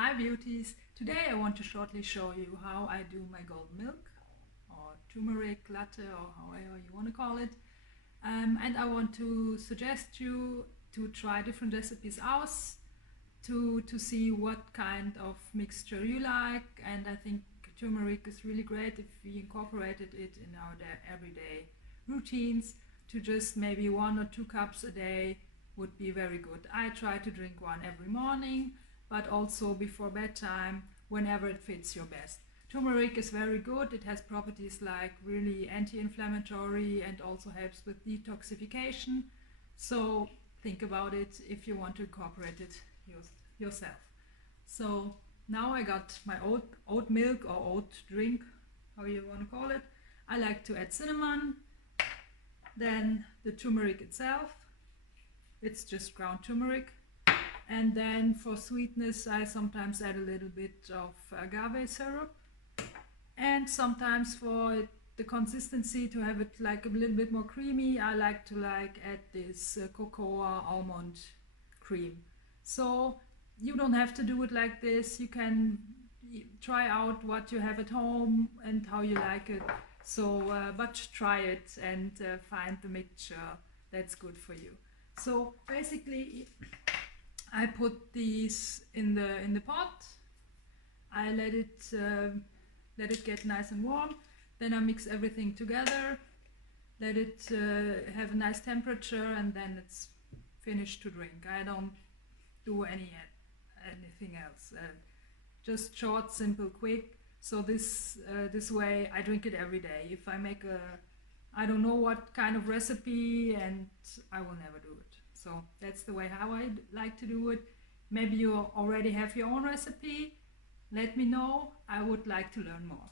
Hi beauties! Today I want to shortly show you how I do my golden milk or turmeric latte or however you want to call it. And I want to suggest you to try different recipes out to see what kind of mixture you like, and I think turmeric is really great if we incorporated it in our everyday routines. To just maybe 1 or 2 cups a day would be very good. I try to drink one every morning, but also before bedtime, whenever it fits your best. Turmeric is very good. It has properties like really anti-inflammatory and also helps with detoxification. So think about it if you want to incorporate it yourself. So now I got my oat milk or oat drink, how you want to call it. I like to add cinnamon, then the turmeric itself. It's just ground turmeric. And then for sweetness, I sometimes add a little bit of agave syrup. And sometimes for the consistency, to have it like a little bit more creamy, I like to add this cocoa almond cream. So you don't have to do it like this. You can try out what you have at home and how you like it. So, but try it and find the mixture that's good for you. So basically, I put these in the pot. I let it get nice and warm. Then I mix everything together. Let it have a nice temperature, and then it's finished to drink. I don't do anything else. Just short, simple, quick. So this way I drink it every day. If I make I don't know what kind of recipe, and I will never do it. So that's the way how I like to do it. Maybe you already have your own recipe. Let me know. I would like to learn more.